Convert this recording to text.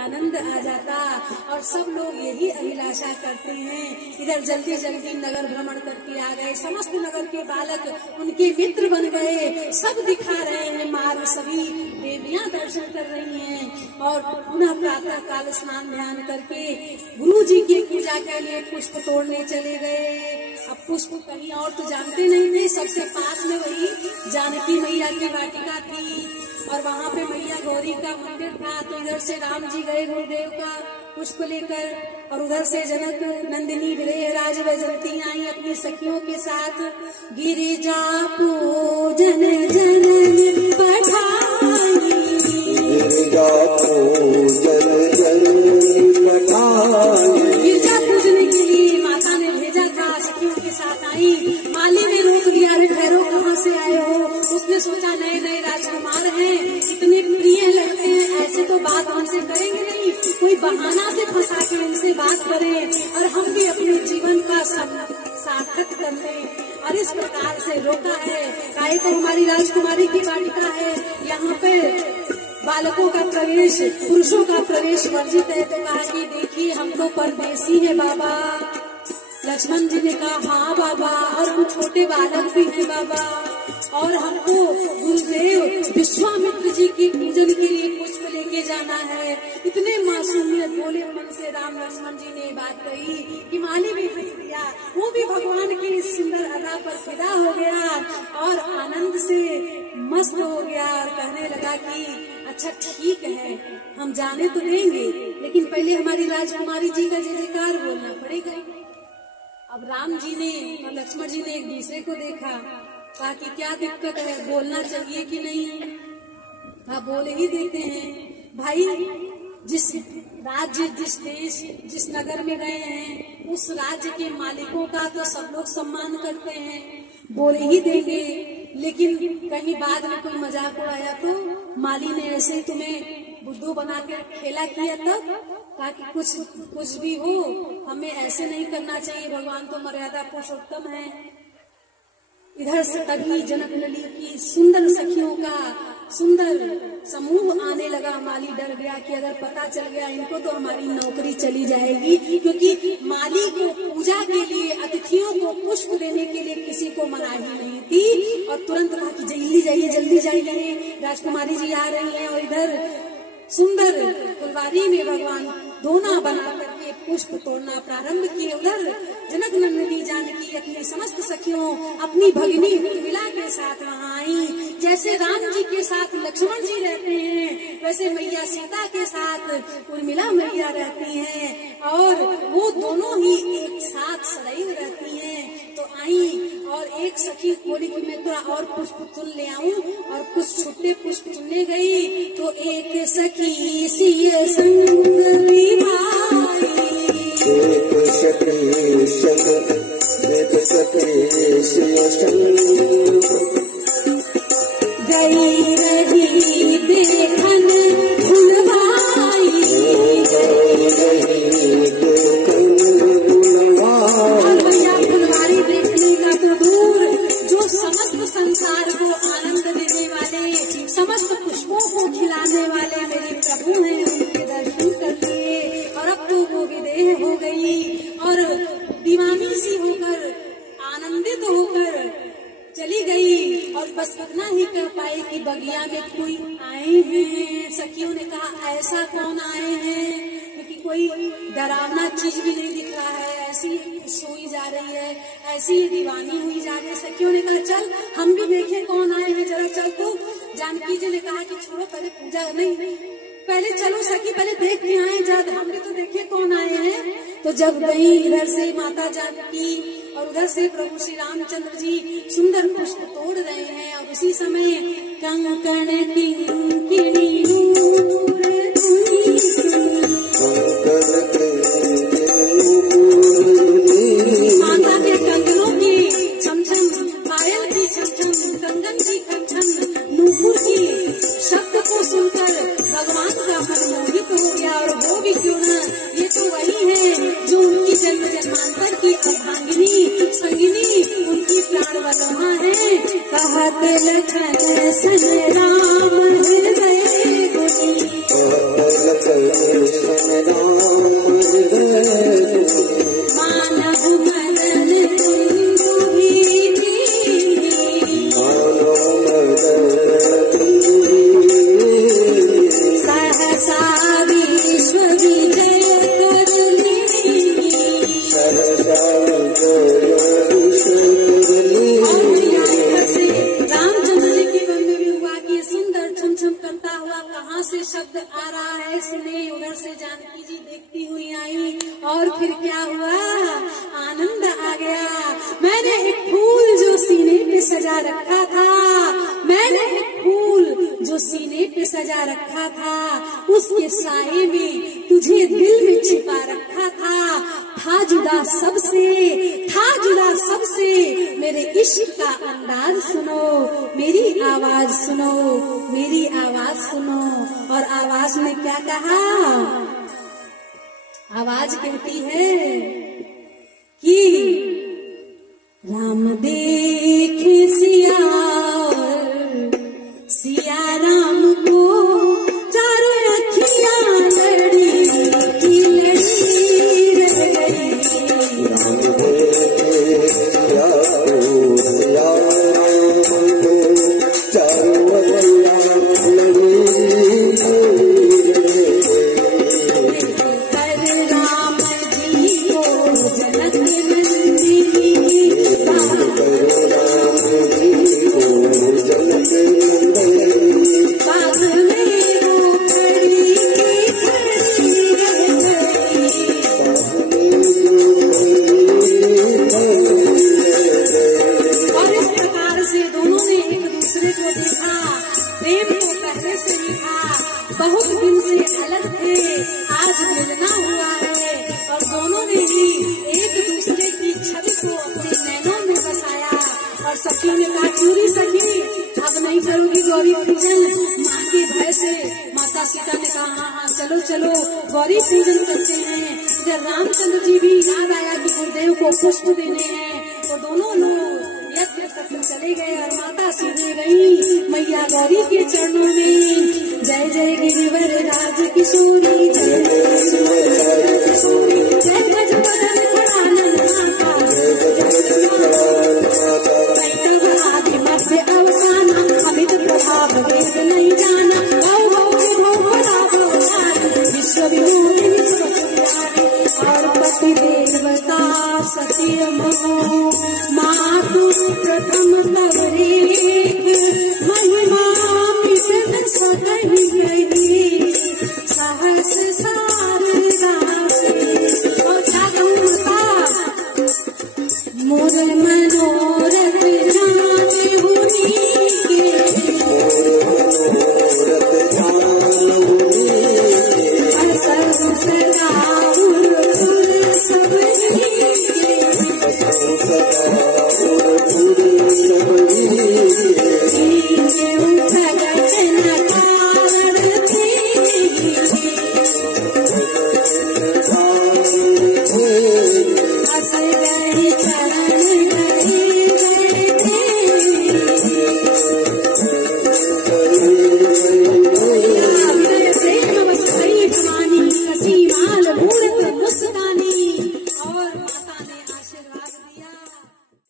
आनंद आ जाता। और सब लोग यही अभिलाषा करते हैं। इधर जल्दी जल्दी नगर भ्रमण करके आ गए। समस्त नगर के बालक उनके मित्र बन गए। सब दिखा रहे हैं मार्ग, सभी देवियां दर्शन कर रही हैं। और पुनः प्रातः काल स्नान ध्यान करके गुरु जी की पूजा के लिए पुष्प तोड़ने चले गए। अब पुष्प कहीं और तो जानते नहीं थे, सबसे पास में वही जानकी मैया की वाटिका थी और वहाँ पे मैया गौरी का मंदिर था। तो इधर से राम जी गए गुरुदेव का पुष्प लेकर और उधर से जनक नंदिनी गृहराज वैजयंती आई अपनी सखियों के साथ। गिरिजा पूजन जननी पठाई, गिरिजा पूजन जननी पठाई। गिरिजा पूजने के लिए माता ने भेजा था, सखियों के साथ आई। माली ने रोक दिया, अरे ठहरो, कहाँ से आए हो? उसने सोचा नए नए राजकुमार हैं, इतने प्रिय लगते हैं, ऐसे तो बात हमसे करेंगे नहीं, कोई बहाना से फंसा के उनसे बात करें और हम भी अपने जीवन का सार्थक कर लें। और इस प्रकार से रोका है। काहे को हमारी राजकुमारी की वाटिका है, यहाँ पे बालकों का प्रवेश, पुरुषों का प्रवेश वर्जित है। तो कहा कि देखिए हम तो परदेसी है बाबा। लक्ष्मण जी ने कहा हाँ बाबा, और हम छोटे बालक भी हैं बाबा, और हमको गुरुदेव विश्वामित्र जी की पूजन के लिए पुष्प लेके जाना है। इतने मासूमियत बोले मन से राम लक्ष्मण जी ने बात कही कि माली भी हंस दिया। वो भी भगवान की इस सुंदर अदा पर फिदा हो गया और आनंद से मस्त हो गया और कहने लगा कि अच्छा ठीक है, हम जाने तो देंगे, लेकिन पहले हमारी राजकुमारी जी का जय जयकार बोलना पड़ेगा। अब राम जी ने और लक्ष्मण जी ने एक दूसरे को देखा, कहा कि क्या दिक्कत है, बोलना चाहिए कि नहीं? कहा बोल ही देते हैं भाई। जिस राज्य, जिस देश, जिस नगर में गए हैं, उस राज्य के मालिकों का तो सब लोग सम्मान करते हैं, बोल ही देंगे। लेकिन कहीं बाद में कोई मजाक उड़ाया तो माली ने ऐसे तुम्हें बुद्धू बना के खेला किया, तब कहा कि कुछ भी हो, हमें ऐसे नहीं करना चाहिए, भगवान तो मर्यादा पुरुषोत्तम है। इधर से तभी जनक नली की सुंदर सखियों का सुंदर समूह आने लगा। माली डर गया कि अगर पता चल गया इनको तो हमारी नौकरी चली जाएगी, क्योंकि माली को पूजा के लिए, अतिथियों को पुष्प देने के लिए किसी को मनाही नहीं थी। और तुरंत कहा कि जल्दी जाइए, जल्दी जाइए, राजकुमारी जी आ रही हैं। और इधर सुंदर फुलवारी में भगवान दोना बना करके पुष्प तोड़ना प्रारंभ किए। उधर जनक नंदिनी जानकी अपनी समस्त सखियों, अपनी भगिनी उर्मिला के साथ वहाँ आई। जैसे राम जी के साथ लक्ष्मण जी रहते हैं, वैसे मैया सीता के साथ उर्मिला मैया रहती हैं और वो दोनों ही एक साथ सदैव रहती हैं। तो आई और एक सखी बोली कि मैं थोड़ा और पुष्प चुन ले आऊं, और कुछ छुट्टे पुष्प चुनने गई तो एक सखी सिय संग गई रही देखन फुलवाई, और भैया फुलवारी देखने का तो दूर, जो समस्त संसार को आनंद देने वाले, समस्त पुष्पों को खिलाने वाले मेरे प्रभु हैं, उनके दर्शन कर लिए। और अब तो वो विदेह हो गई और दीवानी सी होकर, आनंदित होकर चली गई। और बस इतना ही कह पाए कि बगिया में कोई आए हैं। सखियों ने कहा ऐसा कौन आए हैं, क्योंकि कोई डरावना चीज भी नहीं दिख रहा है, ऐसी सोई जा रही है, ऐसी दीवानी हुई जा रही है। सखियों ने कहा चल हम भी देखें कौन आए हैं, जरा चल। तो जानकी जी ने कहा कि छोड़ो, पहले पूजा नहीं, पहले चलो सखी, पहले देख के आए, जब हमने तो देखे कौन आए हैं। तो जब गई इधर से माता जानकी और उधर से प्रभु श्री रामचंद्र जी सुंदर पुष्प तोड़ रहे हैं। और उसी समय कंकण किंकिणी नूर धुनी सुनी, माता के कंगनों की छमछम, पायल की छमछम, कंगन की खनखन, नूपुर की शब्द को सुनकर भगवान का मन मोहित हो गया। और वो भी क्यों न, ये तो वही है जो उनकी जन्म जन्मांतर की अर्धांगिनी संगिनी, उनकी प्राण वल्लभा है। कहत लखन सन राम हृदय गुनी, मानव मदन कुंदु भी सहसा विश्व विजय करने रामचंद्र जी के मन में भी हुआ कि ये सुंदर छमछम करता हुआ कहाँ से शब्द आ रहा है सुने। उधर से जानकी जी देखती हुई आई और फिर क्या हुआ, आनंद आ गया। मैंने एक फूल जो सीने पे सजा रखा था, मैंने एक फूल जो सीने पे सजा रखा था, उसके साए में तुझे दिल में छिपा रखा था जुदा सबसे, था जुदा सबसे। मेरे इश्क का अंदाज सुनो, मेरी आवाज सुनो, मेरी आवाज सुनो। और आवाज ने क्या कहा, आवाज कहती है कि राम देखे सिया और सिया राम को चारों अखियां लड़ी की लड़ी रह गई। बहुत दिन से अलग थे, आज मिलना हुआ है और दोनों ने ही एक दूसरे की छवि को अपने नैनों में बसाया। और सखियों ने कहा क्यों सखी अब नहीं करूंगी गौरी पूजन, माँ के भय से। माता सीता ने कहा हाँ चलो चलो गौरी पूजन करते हैं। इधर रामचंद्र जी भी याद आया कि गुरुदेव को पुष्प देने हैं, तो दोनों लोग यज्ञ तक चले गए और माता सीधे गई मैया गौरी के चरणों में। जय जय गिरिवर राज किशोरी, जय जय गजबदन खड़ानन माता, आदि मध्य अवसान अमित प्रभाव वेद नहीं जाना। विश्व विभूति विश्व सुधारे और पति देवता सत्य मो मातु प्रथम तब